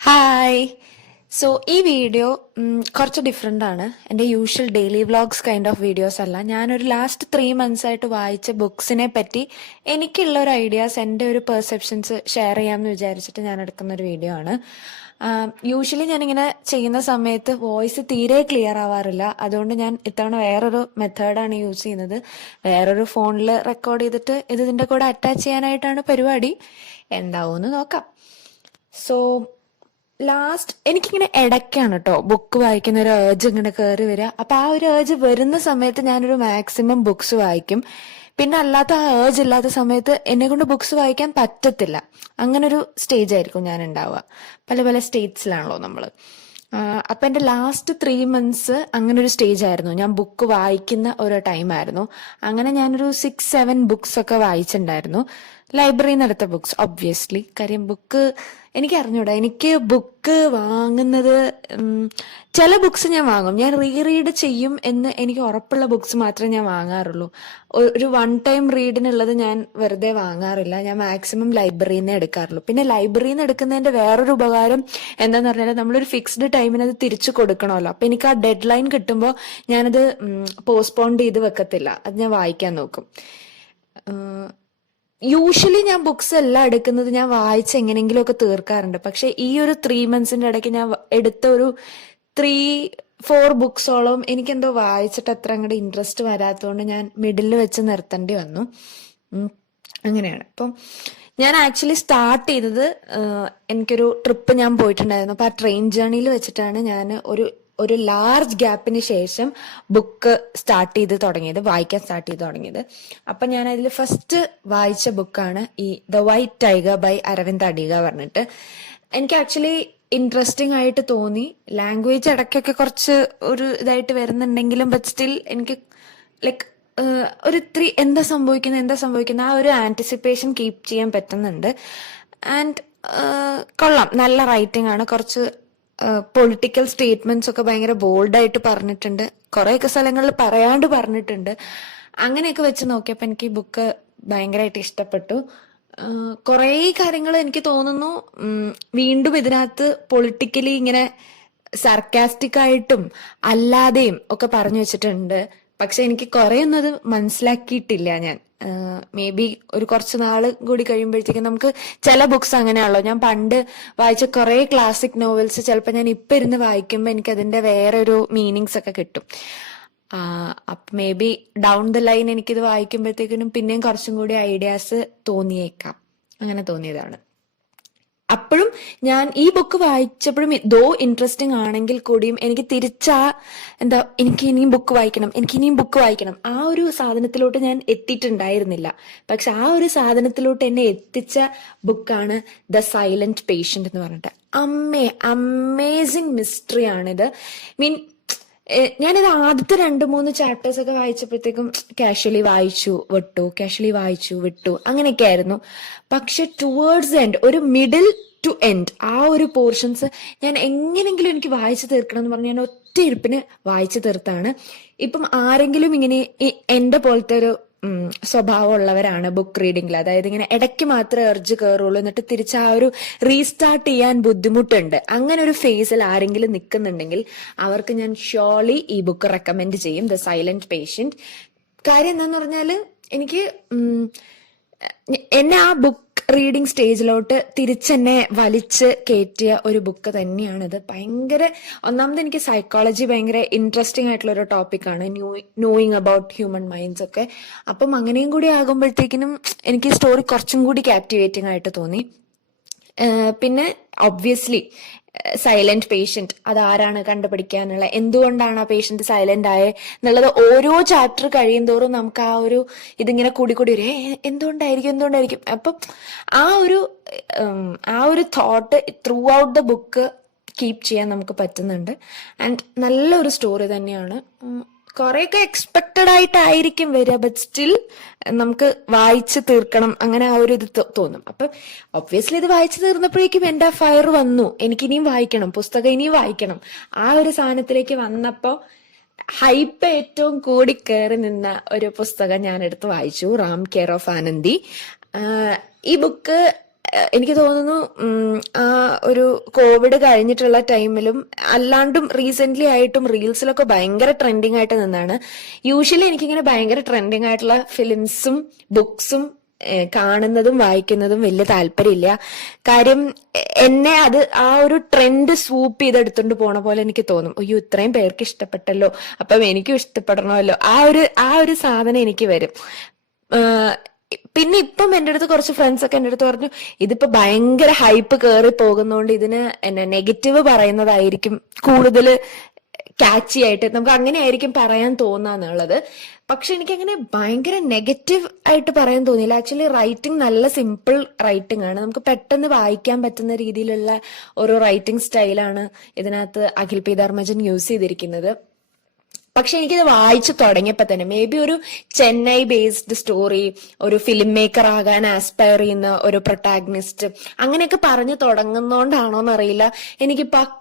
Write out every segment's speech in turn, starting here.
Hi. ഈ video കുറച്ച് different ആണ്. എൻ്റെ usual daily vlogs kind of videos അല്ല. ഞാനൊരു ലാസ്റ്റ് 3 months ആയിട്ട് വായിച്ച ബുക്സിനെ പറ്റി എനിക്കുള്ള ഒരു ഐഡിയാസ്, എൻ്റെ ഒരു പെർസെപ്ഷൻസ് ഷെയർ ചെയ്യാമെന്ന് വിചാരിച്ചിട്ട് ഞാൻ എടുക്കുന്ന ഒരു വീഡിയോ ആണ്. യൂഷ്വലി ഞാനിങ്ങനെ ചെയ്യുന്ന സമയത്ത് വോയിസ് തീരെ ക്ലിയർ ആവാറില്ല. അതുകൊണ്ട് ഞാൻ ഇത്തവണ വേറൊരു മെത്തേഡാണ് യൂസ് ചെയ്യുന്നത്. വേറൊരു ഫോണിൽ റെക്കോർഡ് ചെയ്തിട്ട് ഇതിൻ്റെ കൂടെ അറ്റാച്ച് ചെയ്യാനായിട്ടാണ് പരിപാടി. എന്താവുമെന്ന് നോക്കാം. സോ എനിക്കിങ്ങനെ ഇടയ്ക്കാണ് കേട്ടോ ബുക്ക് വായിക്കുന്ന ഒരു ഏർജ് ഇങ്ങനെ കയറി വരിക. അപ്പൊ ആ ഒരു ഏർജ് വരുന്ന സമയത്ത് ഞാനൊരു മാക്സിമം ബുക്സ് വായിക്കും. പിന്നെ അല്ലാത്ത ആ ഏർജ് ഇല്ലാത്ത സമയത്ത് എന്നെ കൊണ്ട് ബുക്സ് വായിക്കാൻ പറ്റത്തില്ല. അങ്ങനെ ഒരു സ്റ്റേജ് ആയിരിക്കും ഞാൻ ഉണ്ടാവുക. പല പല സ്റ്റേറ്റ്സിലാണല്ലോ നമ്മള്. അപ്പൊ എന്റെ ലാസ്റ്റ് 3 months അങ്ങനെ ഒരു സ്റ്റേജ് ആയിരുന്നു. ഞാൻ ബുക്ക് വായിക്കുന്ന ഒരു ടൈം ആയിരുന്നു. അങ്ങനെ ഞാനൊരു 6-7 ബുക്സ് ഒക്കെ വായിച്ചിട്ടുണ്ടായിരുന്നു. ലൈബ്രറിയിൽ നിന്ന് എടുത്ത ബുക്സ് ഒബ്വിയസ്ലി. കാര്യം ബുക്ക് എനിക്ക് അറിഞ്ഞൂടാ. എനിക്ക് ബുക്ക് വാങ്ങുന്നത് ചില ബുക്സ് ഞാൻ വാങ്ങും. ഞാൻ റീഡ് ചെയ്യും എന്ന് എനിക്ക് ഉറപ്പുള്ള ബുക്സ് മാത്രമേ ഞാൻ വാങ്ങാറുള്ളൂ. ഒരു 1 time റീഡിനുള്ളത് ഞാൻ വെറുതെ വാങ്ങാറില്ല. ഞാൻ മാക്സിമം ലൈബ്രറിയിൽ നിന്ന് എടുക്കാറുള്ളൂ. പിന്നെ ലൈബ്രറിയിൽ നിന്ന് എടുക്കുന്നതിന്റെ വേറൊരു ഉപകാരം എന്താന്ന് പറഞ്ഞാൽ നമ്മളൊരു ഫിക്സ്ഡ് ടൈമിന് അത് തിരിച്ചു കൊടുക്കണമല്ലോ. അപ്പൊ എനിക്ക് ആ ഡെഡ് ലൈൻ കിട്ടുമ്പോൾ ഞാനത് പോസ്റ്റ്പോൺ ചെയ്ത് വെക്കത്തില്ല. അത് ഞാൻ വായിക്കാൻ നോക്കും. യൂഷ്വലി ഞാൻ ബുക്സ് എല്ലാം എടുക്കുന്നത് ഞാൻ വായിച്ച് എങ്ങനെയെങ്കിലും ഒക്കെ തീർക്കാറുണ്ട്. പക്ഷെ ഈ ഒരു 3 months ഇടയ്ക്ക് ഞാൻ എടുത്ത ഒരു 3-4 ബുക്സോളം എനിക്കെന്തോ വായിച്ചിട്ട് അത്ര അങ്ങോട്ട് ഇൻട്രസ്റ്റ് വരാത്തതുകൊണ്ട് ഞാൻ മിഡിൽ വെച്ച് നിർത്തേണ്ടി വന്നു. അങ്ങനെയാണ്. അപ്പം ഞാൻ ആക്ച്വലി സ്റ്റാർട്ട് ചെയ്തത്, എനിക്കൊരു ട്രിപ്പ് ഞാൻ പോയിട്ടുണ്ടായിരുന്നു. അപ്പൊ ആ ട്രെയിൻ ജേർണിയിൽ വെച്ചിട്ടാണ് ഞാൻ ഒരു ലാർജ് ഗ്യാപ്പിന് ശേഷം ബുക്ക് വായിക്കാൻ സ്റ്റാർട്ട് ചെയ്ത് തുടങ്ങിയത്. അപ്പൊ ഞാൻ അതിൽ ഫസ്റ്റ് വായിച്ച ബുക്കാണ് ഈ the white tiger by Aravind Adiga പറഞ്ഞിട്ട്. എനിക്ക് ആക്ച്വലി ഇൻട്രസ്റ്റിംഗ് ആയിട്ട് തോന്നി. ലാംഗ്വേജ് ഇടയ്ക്കൊക്കെ കുറച്ച് ഒരു ഇതായിട്ട് വരുന്നുണ്ടെങ്കിലും ബട്ട് സ്റ്റിൽ എനിക്ക് ലൈക്ക് ഒരു എന്താ സംഭവിക്കുന്നത് ആ ഒരു ആന്റിസിപ്പേഷൻ കീപ്പ് ചെയ്യാൻ പറ്റുന്നുണ്ട്. ആൻഡ് കൊള്ളാം, നല്ല റൈറ്റിംഗ് ആണ്. കുറച്ച് പൊളിറ്റിക്കൽ സ്റ്റേറ്റ്മെന്റ്സ് ഒക്കെ ഭയങ്കര ബോൾഡായിട്ട് പറഞ്ഞിട്ടുണ്ട്. കുറെയൊക്കെ സ്ഥലങ്ങളിൽ പറയാണ്ട് പറഞ്ഞിട്ടുണ്ട്. അങ്ങനെയൊക്കെ വെച്ച് നോക്കിയപ്പോൾ എനിക്ക് ഈ ബുക്ക് ഭയങ്കരമായിട്ട് ഇഷ്ടപ്പെട്ടു. കുറേ കാര്യങ്ങൾ എനിക്ക് തോന്നുന്നു വീണ്ടും ഇതിനകത്ത് പൊളിറ്റിക്കലി ഇങ്ങനെ സർക്കാസ്റ്റിക് ആയിട്ടും അല്ലാതെയും ഒക്കെ പറഞ്ഞു വെച്ചിട്ടുണ്ട്. പക്ഷെ എനിക്ക് കുറെ ഒന്നും അത് മനസ്സിലാക്കിയിട്ടില്ല ഞാൻ. മേ ബി ഒരു കുറച്ച് നാള് കൂടി കഴിയുമ്പോഴത്തേക്കും നമുക്ക് ചില ബുക്സ് അങ്ങനെയാണല്ലോ. ഞാൻ പണ്ട് വായിച്ച കുറെ ക്ലാസിക് നോവൽസ് ചിലപ്പോൾ ഞാൻ ഇപ്പൊ ഇരുന്ന് വായിക്കുമ്പോൾ എനിക്ക് അതിന്റെ വേറെ ഒരു മീനിങ്സ് ഒക്കെ കിട്ടും. അപ്പൊ may be down the line എനിക്കിത് വായിക്കുമ്പോഴത്തേക്കിനും പിന്നെയും കുറച്ചും കൂടി ഐഡിയാസ് തോന്നിയേക്കാം. അങ്ങനെ തോന്നിയതാണ്. അപ്പോഴും ഞാൻ ഈ ബുക്ക് വായിച്ചപ്പോഴും ദോ ഇൻട്രസ്റ്റിംഗ് ആണെങ്കിൽ കൂടിയും എനിക്ക് എനിക്ക് ഇനിയും ബുക്ക് വായിക്കണം ആ ഒരു സാധനത്തിലോട്ട് ഞാൻ എത്തിയിട്ടുണ്ടായിരുന്നില്ല. പക്ഷെ ആ ഒരു സാധനത്തിലോട്ട് എന്നെ എത്തിച്ച ബുക്കാണ് ദ സൈലന്റ് പേഷ്യന്റ് എന്ന് പറഞ്ഞിട്ട്. അമേസിങ് മിസ്റ്ററി ആണിത്. ഞാനിത് ആദ്യത്തെ 2-3 ചാപ്റ്റേഴ്സ് ഒക്കെ വായിച്ചപ്പോഴത്തേക്കും കാഷ്വലി വായിച്ചു വിട്ടു അങ്ങനെയൊക്കെ ആയിരുന്നു. പക്ഷെ ടുവേർഡ്സ് എൻഡ്, ഒരു മിഡിൽ ടു എൻഡ്, ആ ഒരു പോർഷൻസ് ഞാൻ എങ്ങനെങ്കിലും എനിക്ക് വായിച്ചു തീർക്കണം എന്ന് പറഞ്ഞ് ഞാൻ ഒറ്റ ഇരിപ്പിന് വായിച്ചു തീർത്താണ്. ഇപ്പം ആരെങ്കിലും ഇങ്ങനെ എന്റെ പോലത്തെ ഒരു സ്വഭാവമുള്ളവരാണ് ബുക്ക് റീഡിങ്ങിൽ, അതായത് ഇങ്ങനെ ഇടയ്ക്ക് മാത്രമേ എർജ് കയറുള്ളൂ എന്നിട്ട് തിരിച്ച് ആ ഒരു റീസ്റ്റാർട്ട് ചെയ്യാൻ ബുദ്ധിമുട്ടുണ്ട്, അങ്ങനെ ഒരു ഫേസിൽ ആരെങ്കിലും നിൽക്കുന്നുണ്ടെങ്കിൽ അവർക്ക് ഞാൻ ഷോർലി ഈ ബുക്ക് റെക്കമെൻഡ് ചെയ്യും, ദ സൈലന്റ് പേഷ്യന്റ്. കാര്യം എന്താന്ന് പറഞ്ഞാല് എനിക്ക് എന്നെ ആ ബുക്ക് റീഡിങ് സ്റ്റേജിലോട്ട് തിരിച്ചെന്നെ വലിച്ച് കയറ്റിയ ഒരു ബുക്ക് തന്നെയാണിത്. ഒന്നാമത് എനിക്ക് സൈക്കോളജി ഭയങ്കര ഇൻട്രസ്റ്റിംഗ് ആയിട്ടുള്ള ഒരു ടോപ്പിക്കാണ്, നോയിങ് അബൌട്ട് ഹ്യൂമൻ മൈൻഡ്സ് ഒക്കെ. അപ്പം അങ്ങനെയും കൂടി ആകുമ്പോഴത്തേക്കിനും എനിക്ക് സ്റ്റോറി കുറച്ചും കൂടി ക്യാപ്റ്റിവേറ്റിംഗ് ആയിട്ട് തോന്നി. പിന്നെ ഒബ്വിയസ്ലി സൈലന്റ് പേഷ്യന്റ്, അതാരാണ് കണ്ടുപിടിക്കാനുള്ള, എന്തുകൊണ്ടാണ് ആ പേഷ്യന്റ് സൈലന്റ് ആയത് എന്നുള്ളത് ഓരോ ചാപ്റ്റർ കഴിയും തോറും നമുക്ക് ആ ഒരു ഇതിങ്ങനെ കൂടി എന്തുകൊണ്ടായിരിക്കും. അപ്പം ആ ഒരു thought through out the book keep ചെയ്യാൻ നമുക്ക് പറ്റുന്നുണ്ട്. ആൻഡ് നല്ലൊരു സ്റ്റോറി തന്നെയാണ്. കുറെയൊക്കെ എക്സ്പെക്റ്റഡ് ആയിട്ടായിരിക്കും വരിക, ബട്ട് സ്റ്റിൽ നമുക്ക് വായിച്ച് തീർക്കണം, അങ്ങനെ ആ ഒരു ഇത് തോന്നും. അപ്പൊ ഒബ്വിയസ്ലി ഇത് വായിച്ചു തീർന്നപ്പോഴേക്കും എന്റെ ഫയർ വന്നു, എനിക്കിനിയും വായിക്കണം, പുസ്തകം ഇനിയും വായിക്കണം. ആ ഒരു സാധനത്തിലേക്ക് വന്നപ്പോ ഹൈപ്പ് ഏറ്റവും കൂടി കയറി നിന്ന ഒരു പുസ്തകം ഞാൻ എടുത്ത് വായിച്ചു, റാം കെയർ ഓഫ് ആനന്ദി. ഈ ബുക്ക് എനിക്ക് തോന്നുന്നു ആ ഒരു കോവിഡ് കഴിഞ്ഞിട്ടുള്ള ടൈമിലും അല്ലാണ്ടും റീസെന്റ് ആയിട്ടും റീൽസിലൊക്കെ ഭയങ്കര ട്രെൻഡിങ് ആയിട്ട് നിന്നാണ്. യൂഷ്വലി എനിക്കിങ്ങനെ ഭയങ്കര ട്രെൻഡിങ് ആയിട്ടുള്ള ഫിലിംസും ബുക്സും കാണുന്നതും വായിക്കുന്നതും വലിയ താല്പര്യമില്ല. കാര്യം എന്നെ അത് ആ ഒരു ട്രെൻഡ് സ്വൂപ്പ് ചെയ്തെടുത്തോണ്ട് പോണ പോലെ എനിക്ക് തോന്നും. അയ്യോ, ഇത്രയും പേർക്ക് ഇഷ്ടപ്പെട്ടല്ലോ, അപ്പം എനിക്കും ഇഷ്ടപ്പെടണമല്ലോ, ആ ഒരു സാധനം എനിക്ക് വരും. പിന്നെ ഇപ്പം എന്റെ അടുത്ത് കുറച്ച് ഫ്രണ്ട്സ് ഒക്കെ എന്റെ അടുത്ത് പറഞ്ഞു, ഇതിപ്പോ ഭയങ്കര ഹൈപ്പ് കയറി പോകുന്നോണ്ട് ഇതിന് എന്നെ നെഗറ്റീവ് പറയുന്നതായിരിക്കും കൂടുതൽ ക്യാച്ചി ആയിട്ട്, നമുക്ക് അങ്ങനെ ആയിരിക്കും പറയാൻ തോന്നാന്നുള്ളത്. പക്ഷെ എനിക്ക് അങ്ങനെ ഭയങ്കര നെഗറ്റീവ് ആയിട്ട് പറയാൻ തോന്നിയില്ല. ആക്ച്വലി റൈറ്റിംഗ് നല്ല സിമ്പിൾ റൈറ്റിംഗ് ആണ്, നമുക്ക് പെട്ടെന്ന് വായിക്കാൻ പറ്റുന്ന രീതിയിലുള്ള ഒരു റൈറ്റിംഗ് സ്റ്റൈലാണ് ഇതിനകത്ത് അഖിൽ പി ധർമ്മജൻ യൂസ് ചെയ്തിരിക്കുന്നത്. പക്ഷെ എനിക്കിത് വായിച്ചു തുടങ്ങിയപ്പോ തന്നെ മേ ബി ഒരു ചെന്നൈ ബേസ്ഡ് സ്റ്റോറി, ഒരു ഫിലിം മേക്കർ ആകാൻ ആസ്പയർ ചെയ്യുന്ന ഒരു പ്രൊട്ടാഗണിസ്റ്റ്, അങ്ങനെയൊക്കെ പറഞ്ഞു തുടങ്ങുന്നോണ്ടാണോന്ന് അറിയില്ല, എനിക്ക് പക്കാ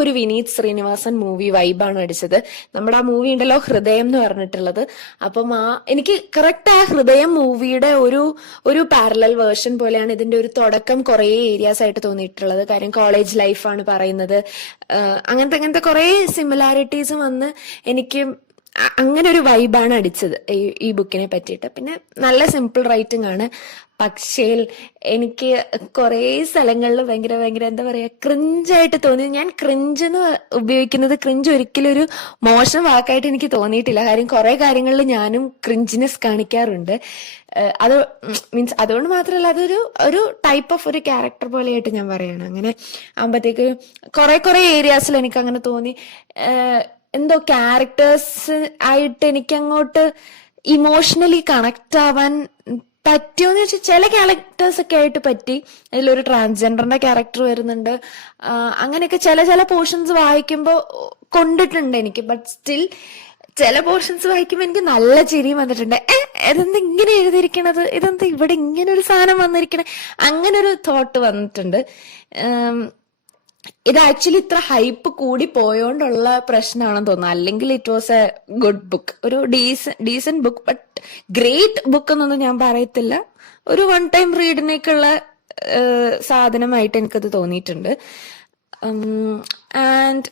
ഒരു വിനീത് ശ്രീനിവാസൻ മൂവി വൈബാണ് അടിച്ചത്. നമ്മുടെ ആ മൂവി ഉണ്ടല്ലോ ഹൃദയം എന്ന് പറഞ്ഞിട്ടുള്ളത്. അപ്പം എനിക്ക് കറക്റ്റ് ആ ഹൃദയം മൂവിയുടെ ഒരു പാരലൽ വേർഷൻ പോലെയാണ് ഇതിന്റെ ഒരു തുടക്കം കുറെ ഏരിയാസ് ആയിട്ട് തോന്നിയിട്ടുള്ളത്. കാര്യം കോളേജ് ലൈഫാണ് പറയുന്നത്. അങ്ങനത്തെ കുറെ സിമിലാരിറ്റീസ് വന്ന് എനിക്ക് അങ്ങനെ ഒരു വൈബാണ് അടിച്ചത് ഈ ബുക്കിനെ പറ്റിയിട്ട്. പിന്നെ നല്ല സിമ്പിൾ റൈറ്റിംഗ് ആണ്. പക്ഷേ എനിക്ക് കുറെ സ്ഥലങ്ങളിൽ ഭയങ്കര എന്താ പറയാ ക്രിഞ്ചായിട്ട് തോന്നി. ഞാൻ ക്രിഞ്ച് എന്ന് ഉപയോഗിക്കുന്നത്, ക്രിഞ്ച് ഒരിക്കലും ഒരു മോശം വാക്കായിട്ട് എനിക്ക് തോന്നിയിട്ടില്ല. കാര്യം കുറെ കാര്യങ്ങളിൽ ഞാനും ക്രിഞ്ചിനെസ് കാണിക്കാറുണ്ട്. അത് മീൻസ് അതുകൊണ്ട് മാത്രമല്ല, ഒരു ടൈപ്പ് ഓഫ് ഒരു ക്യാരക്ടർ പോലെയായിട്ട് ഞാൻ പറയാണ്. അങ്ങനെ ആകുമ്പോഴത്തേക്ക് കുറെ ഏരിയാസിൽ എനിക്ക് അങ്ങനെ തോന്നി. എന്തോ ക്യാരക്ടേഴ്സ് ആയിട്ട് എനിക്ക് അങ്ങോട്ട് ഇമോഷണലി കണക്ട് ആവാൻ പറ്റിയോന്ന് വെച്ചാൽ ചില ക്യാരക്ടേഴ്സ് ഒക്കെ ആയിട്ട് പറ്റി. അതിലൊരു ട്രാൻസ്ജെൻഡറിന്റെ ക്യാരക്ടർ വരുന്നുണ്ട്. അങ്ങനെയൊക്കെ ചില പോർഷൻസ് വായിക്കുമ്പോൾ കൊണ്ടിട്ടുണ്ട് എനിക്ക്. ബട്ട് സ്റ്റിൽ ചില പോർഷൻസ് വായിക്കുമ്പോൾ എനിക്ക് നല്ല ചിരിയും വന്നിട്ടുണ്ട്. ഇതെന്താ ഇങ്ങനെ എഴുതിയിരിക്കണത്, ഇതെന്താ ഇവിടെ ഇങ്ങനെ ഒരു സാധനം വന്നിരിക്കണേ, അങ്ങനെ ഒരു തോട്ട് വന്നിട്ടുണ്ട്. ഇത് ആക്ച്വലി ഇത്ര ഹൈപ്പ് കൂടി പോയോണ്ടുള്ള പ്രശ്നമാണെന്ന് തോന്നുന്നു. അല്ലെങ്കിൽ it was a good book, ഒരു decent book. But great book എന്നൊന്നും ഞാൻ പറയത്തില്ല. ഒരു വൺ ടൈം റീഡിനേക്കുള്ള സാധനമായിട്ട് എനിക്കത് തോന്നിയിട്ടുണ്ട്. ആൻഡ്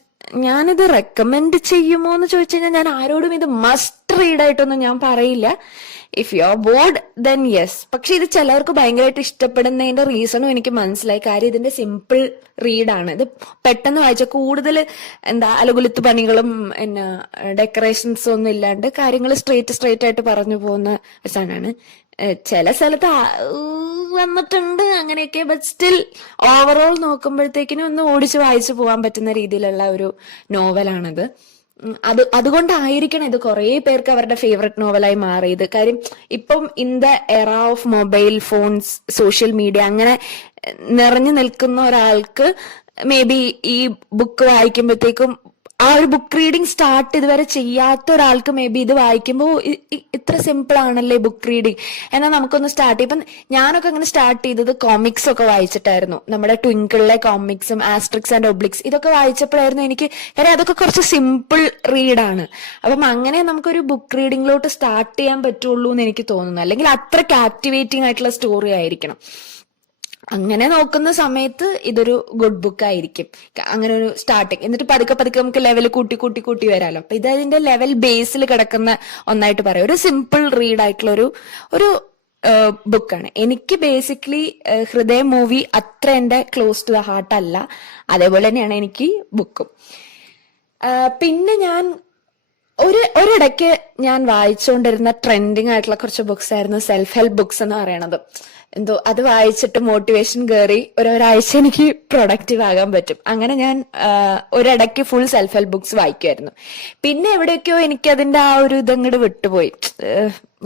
ഞാനിത് റെക്കമെൻഡ് ചെയ്യുമോ എന്ന് ചോദിച്ചു കഴിഞ്ഞാൽ ഞാൻ ആരോടും ഇത് മസ്റ്റ് റീഡ് ആയിട്ടൊന്നും ഞാൻ പറയില്ല. If you are bored then yes. പക്ഷെ ഇത് ചിലർക്ക് ഭയങ്കരമായിട്ട് ഇഷ്ടപ്പെടുന്നതിന്റെ റീസണും എനിക്ക് മനസ്സിലായി. കാര്യം ഇതിന്റെ സിമ്പിൾ റീഡാണ്. ഇത് പെട്ടെന്ന് വായിച്ച കൂടുതൽ അലകുലുത്ത് പണികളും ഡെക്കറേഷൻസും ഒന്നും ഇല്ലാണ്ട് കാര്യങ്ങൾ സ്ട്രേറ്റ് ആയിട്ട് പറഞ്ഞു പോകുന്ന സാധനമാണ്. ചില സ്ഥലത്ത് വന്നിട്ടുണ്ട് അങ്ങനെയൊക്കെ. ബട്ട് സ്റ്റിൽ ഓവറോൾ നോക്കുമ്പോഴത്തേക്കിനും ഒന്ന് ഓടിച്ച് വായിച്ചു പോകാൻ പറ്റുന്ന രീതിയിലുള്ള ഒരു നോവലാണിത്. അതുകൊണ്ടായിരിക്കണം ഇത് കുറെ പേർക്ക് അവരുടെ ഫേവററ്റ് നോവലായി മാറിയത്. കാര്യം ഇപ്പം ഇൻ ദ എറ of mobile phones, social media അങ്ങനെ നിറഞ്ഞു നിൽക്കുന്ന ഒരാൾക്ക് മേ ബി ഈ ബുക്ക് വായിക്കുമ്പോഴത്തേക്കും, ആ ഒരു ബുക്ക് റീഡിങ് സ്റ്റാർട്ട് ഇതുവരെ ചെയ്യാത്ത ഒരാൾക്ക് മേ ബി ഇത് വായിക്കുമ്പോൾ ഇത്ര സിമ്പിൾ ആണല്ലേ ബുക്ക് റീഡിങ്, എന്നാൽ നമുക്കൊന്ന് സ്റ്റാർട്ട് ചെയ്യും. ഇപ്പം ഞാനൊക്കെ അങ്ങനെ സ്റ്റാർട്ട് ചെയ്തത് കോമിക്സ് ഒക്കെ വായിച്ചിട്ടായിരുന്നു. നമ്മുടെ ട്വിങ്കിളിലെ കോമിക്സും ആസ്ട്രിക്സ് ആൻഡ് ഒബ്ലിക്സ് ഇതൊക്കെ വായിച്ചപ്പോഴായിരുന്നു എനിക്ക്, കാര്യം അതൊക്കെ കുറച്ച് സിമ്പിൾ റീഡാണ്. അപ്പം അങ്ങനെ നമുക്കൊരു ബുക്ക് റീഡിങ്ങിലോട്ട് സ്റ്റാർട്ട് ചെയ്യാൻ പറ്റുള്ളൂ എന്ന് എനിക്ക് തോന്നുന്നു. അല്ലെങ്കിൽ അത്ര കാപ്റ്റിവേറ്റിംഗ് ആയിട്ടുള്ള സ്റ്റോറി ആയിരിക്കണം. അങ്ങനെ നോക്കുന്ന സമയത്ത് ഇതൊരു ഗുഡ് ബുക്ക് ആയിരിക്കും. അങ്ങനെ ഒരു സ്റ്റാർട്ടിങ്, എന്നിട്ട് പതുക്കെ നമുക്ക് ലെവൽ കൂട്ടി വരാമല്ലോ. അപ്പൊ ഇത് അതിന്റെ ലെവൽ ബേസിൽ കിടക്കുന്ന ഒന്നായിട്ട് പറയാം. ഒരു സിമ്പിൾ റീഡ് ആയിട്ടുള്ള ഒരു ബുക്കാണ്. എനിക്ക് ബേസിക്കലി ഹൃദയം മൂവി അത്ര എന്റെ ക്ലോസ് ടു ദ ഹാർട്ട് അല്ല. അതേപോലെ തന്നെയാണ് എനിക്ക് ബുക്കും. പിന്നെ ഞാൻ ഒരിടയ്ക്ക് ഞാൻ വായിച്ചുകൊണ്ടിരുന്ന ട്രെൻഡിങ് ആയിട്ടുള്ള കുറച്ച് ബുക്സ് ആയിരുന്നു സെൽഫ് ഹെൽപ്പ് ബുക്സ് എന്ന് പറയണത്. എന്തോ അത് വായിച്ചിട്ട് മോട്ടിവേഷൻ കയറി ഒരാഴ്ച എനിക്ക് പ്രൊഡക്റ്റീവ് ആകാൻ പറ്റും. അങ്ങനെ ഞാൻ ഒരിടയ്ക്ക് ഫുൾ സെൽഫ് ഹെൽപ്പ് ബുക്സ് വായിക്കുമായിരുന്നു. പിന്നെ എവിടെയൊക്കെയോ എനിക്ക് അതിന്റെ ആ ഒരു ഇതങ്ങോട്ട് വിട്ടുപോയി.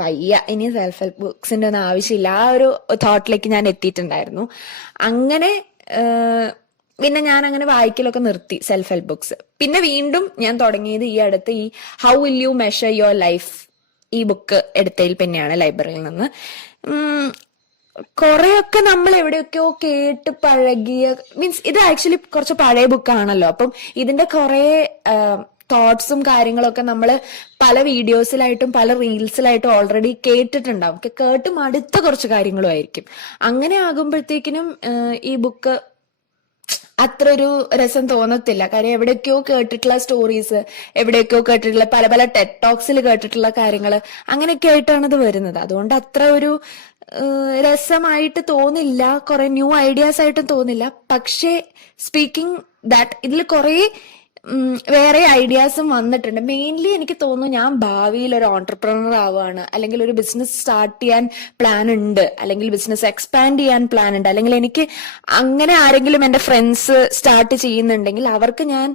വയ്യ, ഇനി സെൽഫ് ഹെൽപ്പ് ബുക്സിന്റെ ഒന്നും ആവശ്യമില്ല, ആ ഒരു തോട്ടിലേക്ക് ഞാൻ എത്തിയിട്ടുണ്ടായിരുന്നു. അങ്ങനെ പിന്നെ ഞാൻ അങ്ങനെ വായിക്കലൊക്കെ നിർത്തി സെൽഫ് ഹെൽപ്പ് ബുക്സ്. പിന്നെ വീണ്ടും ഞാൻ തുടങ്ങിയത് ഈ അടുത്ത് ഈ how will you measure your life ഈ ബുക്ക് എടുത്തതിൽ പിന്നെയാണ്, ലൈബ്രറിയിൽ നിന്ന്. കുറെയൊക്കെ നമ്മൾ എവിടെയൊക്കെയോ കേട്ട് പഴകിയ, മീൻസ് ഇത് ആക്ച്വലി കുറച്ച് പഴയ ബുക്കാണല്ലോ. അപ്പം ഇതിന്റെ കുറെ തോട്ട്സും കാര്യങ്ങളൊക്കെ നമ്മൾ പല വീഡിയോസിലായിട്ടും പല റീൽസിലായിട്ടും ഓൾറെഡി കേട്ടിട്ടുണ്ടാവും. കേട്ട് മടുത്ത കുറച്ച് കാര്യങ്ങളും ആയിരിക്കും. അങ്ങനെ ആകുമ്പോഴത്തേക്കിനും ഈ ബുക്ക് അത്ര ഒരു രസം തോന്നത്തില്ല. കാര്യം എവിടെയൊക്കെയോ കേട്ടിട്ടുള്ള സ്റ്റോറീസ്, എവിടെയൊക്കെയോ കേട്ടിട്ടുള്ള പല പല ടെഡ് ടോക്സിൽ കേട്ടിട്ടുള്ള കാര്യങ്ങൾ, അങ്ങനെയൊക്കെ ആയിട്ടാണ് ഇത് വരുന്നത്. അതുകൊണ്ട് അത്ര ഒരു രസമായിട്ട് തോന്നില്ല, കുറെ ന്യൂ ഐഡിയാസ് ആയിട്ടും തോന്നില്ല. പക്ഷേ സ്പീക്കിംഗ് ദാറ്റ് ഇതിൽ കുറെ വേറെ ഐഡിയാസും വന്നിട്ടുണ്ട്. മെയിൻലി എനിക്ക് തോന്നുന്നു ഞാൻ ഭാവിയിൽ ഒരു ഓൺടർപ്രണർ ആവുകയാണ്, അല്ലെങ്കിൽ ഒരു ബിസിനസ് സ്റ്റാർട്ട് ചെയ്യാൻ പ്ലാൻ ഉണ്ട്, അല്ലെങ്കിൽ ബിസിനസ് എക്സ്പാൻഡ് ചെയ്യാൻ പ്ലാൻ ഉണ്ട്, അല്ലെങ്കിൽ എനിക്ക് അങ്ങനെ ആരെങ്കിലും എന്റെ ഫ്രണ്ട്സ് സ്റ്റാർട്ട് ചെയ്യുന്നുണ്ടെങ്കിൽ അവർക്ക് ഞാൻ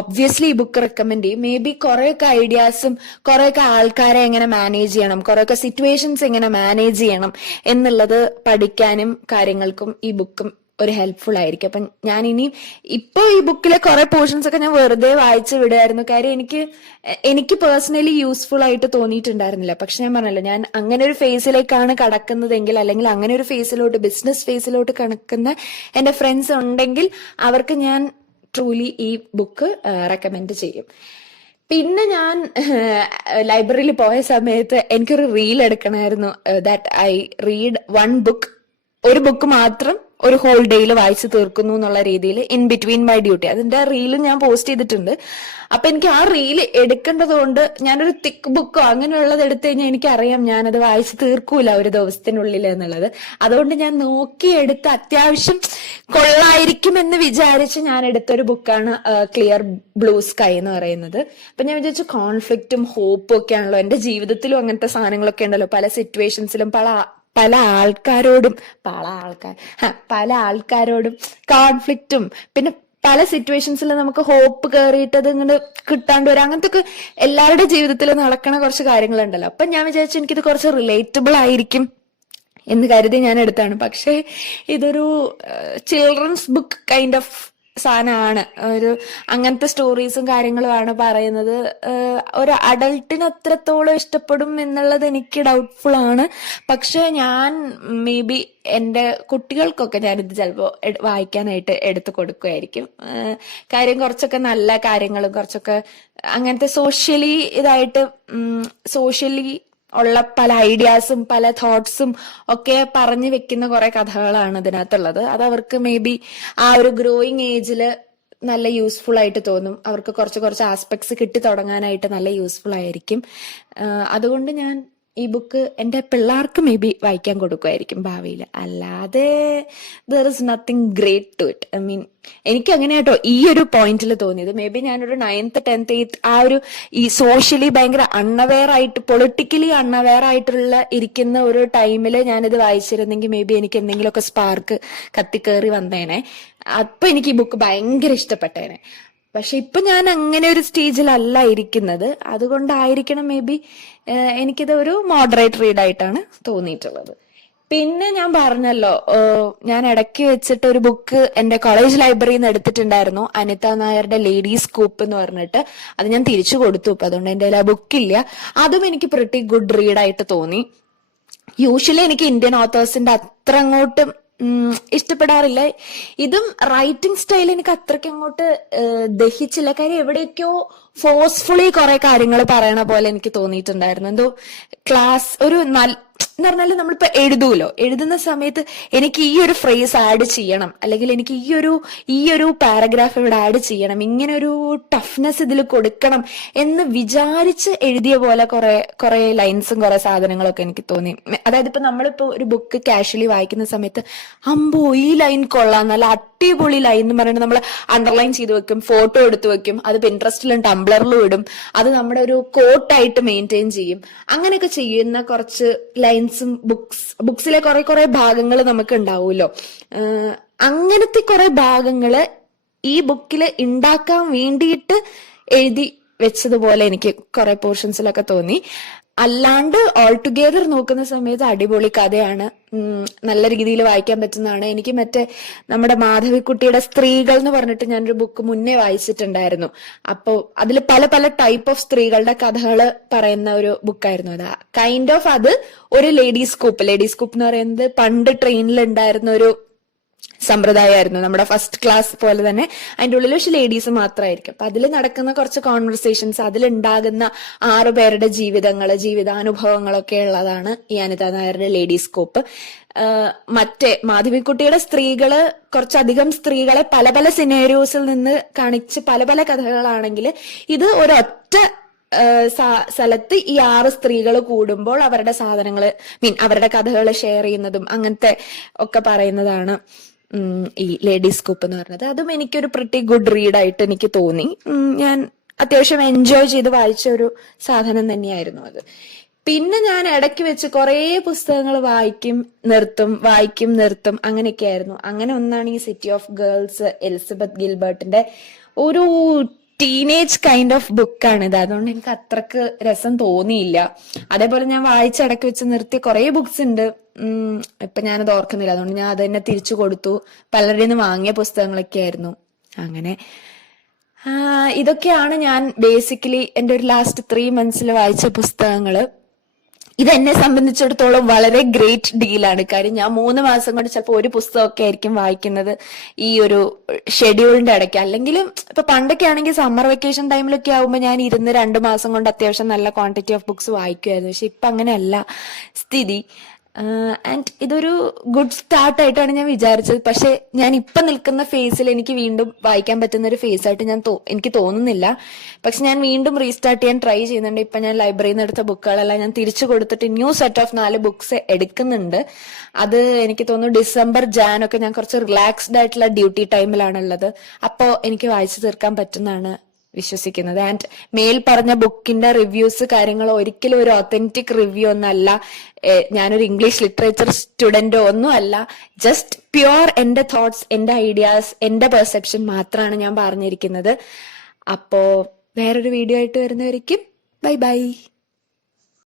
ഒബ്വിയസ്ലി ഈ ബുക്ക് റെക്കമെൻഡ് ചെയ്യും. മേ ബി കുറെയൊക്കെ ഐഡിയാസും കുറെയൊക്കെ ആൾക്കാരെ എങ്ങനെ മാനേജ് ചെയ്യണം, കുറെയൊക്കെ സിറ്റുവേഷൻസ് എങ്ങനെ മാനേജ് ചെയ്യണം എന്നുള്ളത് പഠിക്കാനും കാര്യങ്ങൾക്കും ഈ ബുക്കും ഒരു ഹെൽപ്ഫുൾ ആയിരിക്കും. അപ്പം ഞാൻ ഇപ്പൊ ഈ ബുക്കിലെ കുറെ പോർഷൻസ് ഒക്കെ ഞാൻ വെറുതെ വായിച്ചു വിടുമായിരുന്നു. കാര്യം എനിക്ക് പേഴ്സണലി യൂസ്ഫുൾ ആയിട്ട് തോന്നിയിട്ടുണ്ടായിരുന്നില്ല. പക്ഷെ ഞാൻ പറഞ്ഞല്ലോ, ഞാൻ അങ്ങനെ ഒരു ഫേസിലേക്കാണ് കടക്കുന്നതെങ്കിൽ, അല്ലെങ്കിൽ അങ്ങനെ ഒരു ഫേസിലോട്ട്, ബിസിനസ് ഫേസിലോട്ട് കടക്കുന്ന എന്റെ ഫ്രണ്ട്സ് ഉണ്ടെങ്കിൽ അവർക്ക് ഞാൻ ട്രൂലി ഈ ബുക്ക് റെക്കമെൻഡ് ചെയ്യും. പിന്നെ ഞാൻ ലൈബ്രറിയിൽ പോയ സമയത്ത് എനിക്കൊരു റീൽ എടുക്കണമായിരുന്നു. That I read one book, ഒരു ബുക്ക് മാത്രം ഒരു ഹോൾ ഡേയിൽ വായിച്ചു തീർക്കുന്നു എന്നുള്ള രീതിയിൽ, ഇൻ ബിറ്റ്വീൻ മൈ ഡ്യൂട്ടി. അതിന്റെ റീലും ഞാൻ പോസ്റ്റ് ചെയ്തിട്ടുണ്ട്. അപ്പൊ എനിക്ക് ആ റീല് എടുക്കേണ്ടത് കൊണ്ട് ഞാനൊരു തിക്ക് ബുക്കോ അങ്ങനെയുള്ളത് എടുത്തു കഴിഞ്ഞാൽ എനിക്കറിയാം ഞാനത് വായിച്ചു തീർക്കൂല ഒരു ദിവസത്തിനുള്ളിൽ എന്നുള്ളത്. അതുകൊണ്ട് ഞാൻ നോക്കിയെടുത്ത് അത്യാവശ്യം കൊള്ളായിരിക്കും എന്ന് വിചാരിച്ച് ഞാൻ എടുത്തൊരു ബുക്കാണ് ക്ലിയർ ബ്ലൂ സ്കൈ എന്ന് പറയുന്നത്. അപ്പൊ ഞാൻ വിചാരിച്ചു, കോൺഫ്ലിക്റ്റും ഹോപ്പും ഒക്കെ ആണല്ലോ, എന്റെ ജീവിതത്തിലും അങ്ങനത്തെ സാധനങ്ങളൊക്കെ ഉണ്ടല്ലോ, പല സിറ്റുവേഷൻസിലും പല ആൾക്കാരോടും കോൺഫ്ലിക്റ്റും, പിന്നെ പല സിറ്റുവേഷൻസിൽ നമുക്ക് ഹോപ്പ് കയറിയിട്ടത് ഇങ്ങനെ കിട്ടാണ്ട് വരും. അങ്ങനത്തെ ഒക്കെ എല്ലാവരുടെ ജീവിതത്തിൽ നടക്കണ കുറച്ച് കാര്യങ്ങളുണ്ടല്ലോ. അപ്പൊ ഞാൻ വിചാരിച്ചു എനിക്കിത് കുറച്ച് റിലേറ്റബിൾ ആയിരിക്കും എന്ന് കരുതി ഞാൻ എടുത്താണ്. പക്ഷെ ഇതൊരു ചിൽഡ്രൻസ് ബുക്ക് കൈൻഡ് ഓഫ് സാധനമാണ്. അങ്ങനത്തെ സ്റ്റോറീസും കാര്യങ്ങളുമാണ് പറയുന്നത്. ഒരു അഡൾട്ടിന് അത്രത്തോളം ഇഷ്ടപ്പെടും എന്നുള്ളത് എനിക്ക് ഡൗട്ട്ഫുൾ ആണ്. പക്ഷെ ഞാൻ മേ ബി എന്റെ കുട്ടികൾക്കൊക്കെ ഞാനിത് ചിലപ്പോൾ വായിക്കാനായിട്ട് എടുത്തു കൊടുക്കുമായിരിക്കും. കാര്യം കുറച്ചൊക്കെ നല്ല കാര്യങ്ങളും കുറച്ചൊക്കെ അങ്ങനത്തെ സോഷ്യലി ഉള്ള പല ഐഡിയാസും പല തോട്ട്സും ഒക്കെ പറഞ്ഞു വെക്കുന്ന കുറെ കഥകളാണ് ഇതിനകത്തുള്ളത്. അത് അവർക്ക് മേ ബി ആ ഒരു ഗ്രോയിങ് ഏജിൽ നല്ല യൂസ്ഫുൾ ആയിട്ട് തോന്നും. അവർക്ക് കുറച്ച് ആസ്പെക്ട്സ് കിട്ടി തുടങ്ങാനായിട്ട് നല്ല യൂസ്ഫുൾ ആയിരിക്കും. അതുകൊണ്ട് ഞാൻ ഈ ബുക്ക് എന്റെ പിള്ളേർക്ക് മേ ബി വായിക്കാൻ കൊടുക്കുമായിരിക്കും ഭാവിയിൽ. അല്ലാതെ there is nothing great to it. I mean എനിക്ക് അങ്ങനെയാട്ടോ ഈ ഒരു പോയിന്റിൽ തോന്നിയത്. മേ ബി ഞാനൊരു 9th 10th 8th ആ ഒരു ഈ സോഷ്യലി ഭയങ്കര അൺഅവെയർ ആയിട്ട്, പൊളിറ്റിക്കലി അൺഅവെയർ ആയിട്ടുള്ള ഇരിക്കുന്ന ഒരു ടൈമില് ഞാനിത് വായിച്ചിരുന്നെങ്കിൽ മേ ബി എനിക്ക് എന്തെങ്കിലുമൊക്കെ സ്പാർക്ക് കത്തിക്കേറി വന്നേനെ. അപ്പൊ എനിക്ക് ഈ ബുക്ക് ഭയങ്കര ഇഷ്ടപ്പെട്ടേനെ. പക്ഷെ ഇപ്പൊ ഞാൻ അങ്ങനെ ഒരു സ്റ്റേജിലല്ല ഇരിക്കുന്നത്. അതുകൊണ്ടായിരിക്കണം മേ ബി എനിക്കിത് ഒരു മോഡറേറ്റ് റീഡ് ആയിട്ടാണ് തോന്നിയിട്ടുള്ളത്. പിന്നെ ഞാൻ പറഞ്ഞല്ലോ, ഞാൻ ഇടയ്ക്ക് വെച്ചിട്ട് ഒരു ബുക്ക് എന്റെ കോളേജ് ലൈബ്രറിയിൽ നിന്ന് എടുത്തിട്ടുണ്ടായിരുന്നു, അനിത നായരുടെ ലേഡീസ് സ്കൂപ്പ് എന്ന് പറഞ്ഞിട്ട്. അത് ഞാൻ തിരിച്ചു കൊടുത്തു. ഇപ്പൊ അതുകൊണ്ട് എന്റെ ആ ബുക്കില്ല. അതും എനിക്ക് പ്രിട്ടി ഗുഡ് റീഡായിട്ട് തോന്നി. യൂഷ്വലി എനിക്ക് ഇന്ത്യൻ ഓത്തേഴ്സിന്റെ അത്ര അങ്ങോട്ട് ഇഷ്ടപ്പെടാറില്ല. ഇതും റൈറ്റിംഗ് സ്റ്റൈൽ എനിക്ക് അത്രയ്ക്ക് അങ്ങോട്ട് ദഹിച്ചില്ല. കാര്യം എവിടെയൊക്കെയോ ഫോഴ്സ്ഫുള്ളി കുറെ കാര്യങ്ങൾ പറയണ പോലെ എനിക്ക് തോന്നിയിട്ടുണ്ടായിരുന്നു. എന്തോ ക്ലാസ് ഒരു എന്ന് പറഞ്ഞാൽ നമ്മളിപ്പോ എഴുതുന്ന സമയത്ത് എനിക്ക് ഈ ഒരു ഫ്രേസ് ആഡ് ചെയ്യണം, അല്ലെങ്കിൽ എനിക്ക് ഈ ഒരു പാരഗ്രാഫ് ഇവിടെ ആഡ് ചെയ്യണം, ഇങ്ങനെ ഒരു ടഫ്നെസ് ഇതിൽ കൊടുക്കണം എന്ന് വിചാരിച്ച് എഴുതിയ പോലെ കുറെ ലൈൻസും കുറെ സാധനങ്ങളൊക്കെ എനിക്ക് തോന്നി. അതായത് ഇപ്പൊ നമ്മളിപ്പോ ഒരു ബുക്ക് കാഷ്വലി വായിക്കുന്ന സമയത്ത് അമ്പോ ഈ ലൈൻ കൊള്ളാം, നല്ല അടിപൊളി ലൈൻ എന്ന് പറഞ്ഞിട്ട് നമ്മൾ അണ്ടർലൈൻ ചെയ്ത് വെക്കും, ഫോട്ടോ എടുത്തു വെക്കും, അത് പിൻട്രസ്റ്റിലും ടംബ്ലറിലും ഇടും, അത് നമ്മുടെ ഒരു കോട്ടായിട്ട് മെയിൻറ്റെയിൻ ചെയ്യും. അങ്ങനെയൊക്കെ ചെയ്യുന്ന കുറച്ച് ലൈൻസും ബുക്സിലെ കുറെ ഭാഗങ്ങൾ നമുക്ക് ഉണ്ടാവുമല്ലോ. അങ്ങനത്തെ കുറെ ഭാഗങ്ങള് ഈ ബുക്കിൽ ഉണ്ടാക്കാൻ വേണ്ടിയിട്ട് എഴുതി വെച്ചതുപോലെ എനിക്ക് കുറെ പോർഷൻസിലൊക്കെ തോന്നി. അല്ലാണ്ട് ഓൾ ടുഗെദർ നോക്കുന്ന സമയത്ത് അടിപൊളി കഥയാണ്, നല്ല രീതിയിൽ വായിക്കാൻ പറ്റുന്നതാണ്. എനിക്ക് നമ്മുടെ മാധവിക്കുട്ടിയുടെ സ്ത്രീകൾ എന്ന് പറഞ്ഞിട്ട് ഞാനൊരു ബുക്ക് മുന്നേ വായിച്ചിട്ടുണ്ടായിരുന്നു. അപ്പോ അതിൽ പല ടൈപ്പ് ഓഫ് സ്ത്രീകളുടെ കഥകൾ പറയുന്ന ഒരു ബുക്കായിരുന്നു അത്. കൈൻഡ് ഓഫ് അത് ഒരു ലേഡീസ് സ്കൂപ്പ് എന്ന് പറയുന്നത് പണ്ട് ട്രെയിനിൽ ഉണ്ടായിരുന്ന ഒരു സമ്പ്രദായമായിരുന്നു നമ്മുടെ ഫസ്റ്റ് ക്ലാസ് പോലെ തന്നെ. അതിന്റെ ഉള്ളിൽ പക്ഷെ ലേഡീസ് മാത്രമായിരിക്കും. അപ്പൊ അതിൽ നടക്കുന്ന കുറച്ച് കോൺവെർസേഷൻസ്, അതിലുണ്ടാകുന്ന 6 പേരുടെ ജീവിതാനുഭവങ്ങളൊക്കെ ഉള്ളതാണ് ഈ അനിത നായരുടെ ലേഡീസ് സ്കോപ്പ്. മറ്റേ മാധവിക്കുട്ടിയുടെ സ്ത്രീകള് കുറച്ചധികം സ്ത്രീകളെ പല പല സിനേരിയോസിൽ നിന്ന് കാണിച്ച് പല പല കഥകളാണെങ്കിൽ, ഇത് ഒരൊറ്റ സ്ഥലത്ത് ഈ 6 സ്ത്രീകൾ കൂടുമ്പോൾ അവരുടെ അവരുടെ കഥകൾ ഷെയർ ചെയ്യുന്നതും അങ്ങനത്തെ ഒക്കെ പറയുന്നതാണ് ഈ ലേഡീസ് സ്കൂപ്പ് എന്ന് പറയുന്നത്. അതും എനിക്കൊരു പ്രിറ്റി ഗുഡ് റീഡായിട്ട് എനിക്ക് തോന്നി. ഞാൻ അത്യാവശ്യം എൻജോയ് ചെയ്ത് വായിച്ച ഒരു സാധനം തന്നെയായിരുന്നു അത്. പിന്നെ ഞാൻ ഇടയ്ക്ക് വെച്ച് കുറേ പുസ്തകങ്ങൾ വായിക്കും നിർത്തും അങ്ങനെയൊക്കെ ആയിരുന്നു. അങ്ങനെ ഒന്നാണ് ഈ സിറ്റി ഓഫ് ഗേൾസ്, എലിസബത്ത് ഗിൽബർട്ടിന്റെ ഒരു ടീനേജ് കൈൻഡ് ഓഫ് ബുക്കാണിത്. അതുകൊണ്ട് എനിക്ക് അത്രക്ക് രസം തോന്നിയില്ല. അതേപോലെ ഞാൻ വായിച്ചിടയ്ക്ക് വെച്ച് നിർത്തിയ കുറെ ബുക്സ് ഉണ്ട്. ഇപ്പൊ ഞാനത് ഓർക്കുന്നില്ല, അതുകൊണ്ട് ഞാൻ അത് തന്നെ തിരിച്ചു കൊടുത്തു. പലരുടെ നിന്ന് വാങ്ങിയ പുസ്തകങ്ങളൊക്കെ ആയിരുന്നു. അങ്ങനെ ഇതൊക്കെയാണ് ഞാൻ ബേസിക്കലി എന്റെ ഒരു ലാസ്റ്റ് 3 months വായിച്ച പുസ്തകങ്ങള്. ഇതെന്നെ സംബന്ധിച്ചിടത്തോളം വളരെ ഗ്രേറ്റ് ഡീലാണ്. കാര്യം ഞാൻ 3 മാസം കൊണ്ട് ചിലപ്പോൾ ഒരു പുസ്തകമൊക്കെ ആയിരിക്കും വായിക്കുന്നത് ഈ ഒരു ഷെഡ്യൂളിന്റെ ഇടയ്ക്ക്. അല്ലെങ്കിലും ഇപ്പൊ പണ്ടൊക്കെ ആണെങ്കിൽ സമ്മർ വെക്കേഷൻ ടൈമിലൊക്കെ ആകുമ്പോൾ ഞാൻ ഇരുന്ന് 2 മാസം കൊണ്ട് അത്യാവശ്യം നല്ല ക്വാണ്ടിറ്റി ഓഫ് ബുക്സ് വായിക്കുമായിരുന്നു. പക്ഷെ ഇപ്പൊ അങ്ങനെയല്ല സ്ഥിതി. ആൻഡ് ഇതൊരു ഗുഡ് സ്റ്റാർട്ട് ആയിട്ടാണ് ഞാൻ വിചാരിച്ചത്. പക്ഷെ ഞാൻ ഇപ്പൊ നിൽക്കുന്ന ഫേസിൽ എനിക്ക് വീണ്ടും വായിക്കാൻ പറ്റുന്ന ഒരു ഫേസ് ആയിട്ട് എനിക്ക് തോന്നുന്നില്ല. പക്ഷെ ഞാൻ വീണ്ടും റീസ്റ്റാർട്ട് ചെയ്യാൻ ട്രൈ ചെയ്യുന്നുണ്ട്. ഇപ്പൊ ഞാൻ ലൈബ്രറിയിൽ നിന്ന് എടുത്ത ബുക്കുകളെല്ലാം ഞാൻ തിരിച്ചു കൊടുത്തിട്ട് ന്യൂ സെറ്റ് ഓഫ് 4 ബുക്സ് എടുക്കുന്നുണ്ട്. അത് എനിക്ക് തോന്നുന്നു ഡിസംബർ ജാൻ ഒക്കെ ഞാൻ കുറച്ച് റിലാക്സ്ഡ് ആയിട്ടുള്ള ഡ്യൂട്ടി ടൈമിലാണുള്ളത്. അപ്പോ എനിക്ക് വായിച്ചു തീർക്കാൻ പറ്റുന്നതാണ് വിശ്വസിക്കുന്നത്. ആൻഡ് മേൽ പറഞ്ഞ ബുക്കിന്റെ റിവ്യൂസ് കാര്യങ്ങൾ ഒരിക്കലും ഒരു ഒത്തന്റിക് റിവ്യൂ ഒന്നല്ല. ഞാനൊരു ഇംഗ്ലീഷ് ലിറ്ററേച്ചർ സ്റ്റുഡന്റോ ഒന്നും അല്ല. ജസ്റ്റ് പ്യുവർ എന്റെ തോട്ട്സ്, എന്റെ ഐഡിയാസ്, എന്റെ പെർസെപ്ഷൻ മാത്രമാണ് ഞാൻ പറഞ്ഞിരിക്കുന്നത്. അപ്പോ വേറൊരു വീഡിയോ ആയിട്ട് വരുന്നവരേക്കും ബൈ ബൈ.